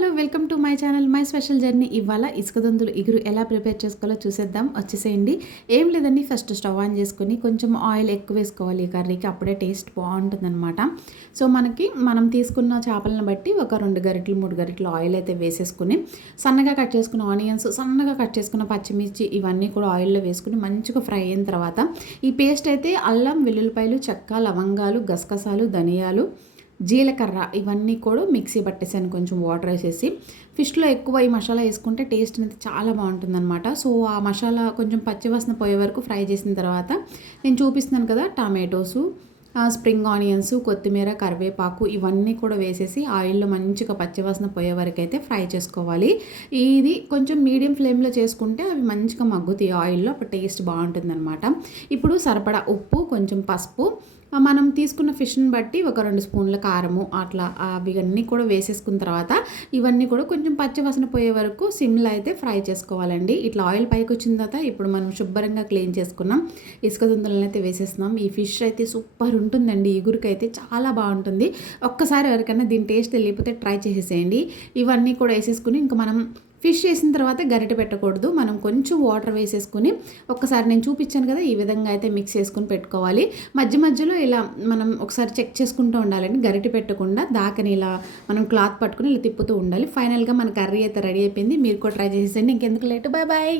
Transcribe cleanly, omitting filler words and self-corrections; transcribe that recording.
Hello welcome to my channel my special journey. ఇవాళ ఇసుక దొంతులు ఇగురు ఎలా ప్రిపేర్ చేసుకోవాలో చూసేద్దాం. వచ్చేసేయండి. ఏం లేదండి, ఫస్ట్ స్టవ్ ఆన్ చేసుకొని కొంచెం ఆయిల్ ఎక్కువ వేసుకోవాలి ఈ కర్రీకి, అప్పుడే టేస్ట్ బాగుంటుందన్నమాట. సో మనం తీసుకున్న చేపలను బట్టి ఒక 2 గరిటెలు 3 గరిటెలు ఆయిల్ అయితే వేసేసుకుని, సన్నగా కట్ చేసుకున్న ఆనియన్స్, సన్నగా కట్ చేసుకున్న పచ్చిమిర్చి ఇవన్నీ కూడా ఆయిల్లో వేసుకుని మంచిగా ఫ్రై అయిన తర్వాత ఈ పేస్ట్ అయితే అల్లం వెల్లుల్లిపాయలు, చెక్క, లవంగాలు, గసగసాలు, ధనియాలు, జీలకర్ర ఇవన్నీ కూడా మిక్సీ పట్టేసాను కొంచెం వాటర్ వేసేసి. ఫిష్లో ఎక్కువ ఈ మసాలా వేసుకుంటే టేస్ట్ అనేది చాలా బాగుంటుందన్నమాట. సో ఆ మసాలా కొంచెం పచ్చివాసన పోయే వరకు ఫ్రై చేసిన తర్వాత నేను చూపిస్తున్నాను కదా, టమాటోసు, స్ప్రింగ్ ఆనియన్స్, కొత్తిమీర, కరివేపాకు ఇవన్నీ కూడా వేసేసి ఆయిల్లో మంచిగా పచ్చివాసన పోయే వరకు అయితే ఫ్రై చేసుకోవాలి. ఇది కొంచెం మీడియం ఫ్లేమ్లో చేసుకుంటే అవి మంచిగా మగ్గుతాయి ఆయిల్లో, అప్పుడు టేస్ట్ బాగుంటుందన్నమాట. ఇప్పుడు సరిపడా ఉప్పు, కొంచెం పసుపు, మనం తీసుకున్న ఫిష్ని బట్టి ఒక 2 స్పూన్ల కారము అట్లా అవన్నీ కూడా వేసేసుకున్న తర్వాత ఇవన్నీ కూడా కొంచెం పచ్చివాసన పోయే వరకు సిమ్లో అయితే ఫ్రై చేసుకోవాలండి. ఇట్లా ఆయిల్ పైకి వచ్చిన తర్వాత ఇప్పుడు మనం శుభ్రంగా క్లీన్ చేసుకున్నాం ఇసుక దుంతలను అయితే వేసేస్తున్నాం. ఈ ఫిష్ అయితే సూపర్ ఉంటుందండి, ఇగురికైతే చాలా బాగుంటుంది. ఒక్కసారి ఎవరికైనా దీని టేస్ట్ తెలియకపోతే ట్రై చేసేసేయండి. ఇవన్నీ కూడా వేసేసుకుని ఇంకా మనం ఫిష్ వేసిన తర్వాత గరిటె పెట్టకూడదు, మనం కొంచెం వాటర్ వేసేసుకుని ఒక్కసారి నేను చూపించాను కదా ఈ విధంగా అయితే మిక్స్ చేసుకుని పెట్టుకోవాలి. మధ్య మధ్యలో ఇలా మనం ఒకసారి చెక్ చేసుకుంటూ ఉండాలండి, గరిటె పెట్టకుండా దాకని ఇలా మనం క్లాత్ పట్టుకుని ఇలా తిప్పుతూ ఉండాలి. ఫైనల్గా మన కర్రీ అయితే రెడీ అయిపోయింది. మీరు కూడా ట్రై చేసేయండి. ఇంకెందుకు లేట్, బాయ్ బాయ్.